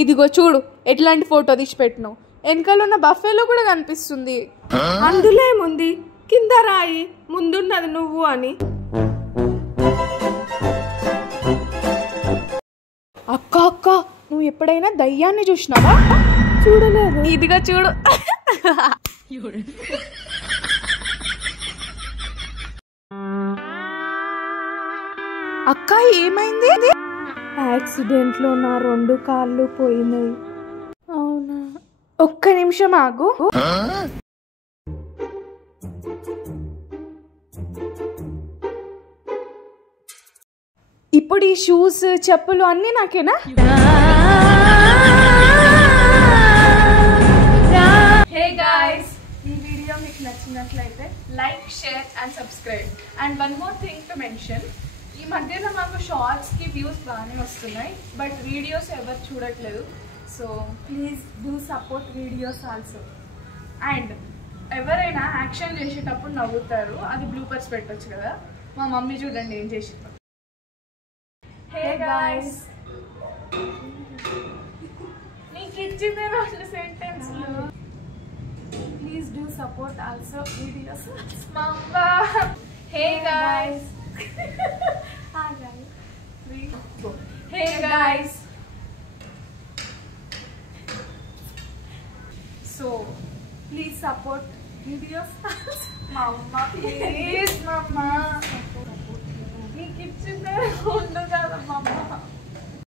ఇదిగో చూడు ఎట్లాంటి ఫోటో తీసి పెట్టినావు. వెనకాల ఉన్న బఫేలో కూడా కనిపిస్తుంది. అందులో ఏముంది, కింద రాయి ముందున్నది నువ్వు అని. అక్క అక్క నువ్వు ఎప్పుడైనా దయ్యాన్ని చూసినావా? చూడలేదు. ఇదిగో చూడు. అక్క ఏమైంది? యాక్సిడెంట్ లో నా 2 కాళ్ళు పోయినాయి. అవునా, ఒక్క నిమిషం ఆగు. ఇప్పుడు ఈ షూస్ చెప్పులు అన్నీ నాకేనా? హే గాయ్స్, ఈ వీడియో మీకు నచ్చినట్లయితే like, share and subscribe. And one more thing to mention, ఈ మధ్యలో మాకు షార్ట్స్కి వ్యూస్ బాగానే వస్తున్నాయి, బట్ వీడియోస్ ఎవరు చూడట్లేదు. So please do support videos also. And ఎవరైనా యాక్షన్ చేసేటప్పుడు నవ్వుతారు, అది బ్లూపర్స్ పెట్టచ్చు కదా. మా మమ్మీ చూడండి ఏం చేసిందో. హే గాయ్స్, నీకు ఇచ్చిన 2 సెంటెన్స్లు. Please do support also videos. మమ్మా hey guys. Hey guys, so please support videos. Mama please, mama. Ni kitchen mein undu kada mama.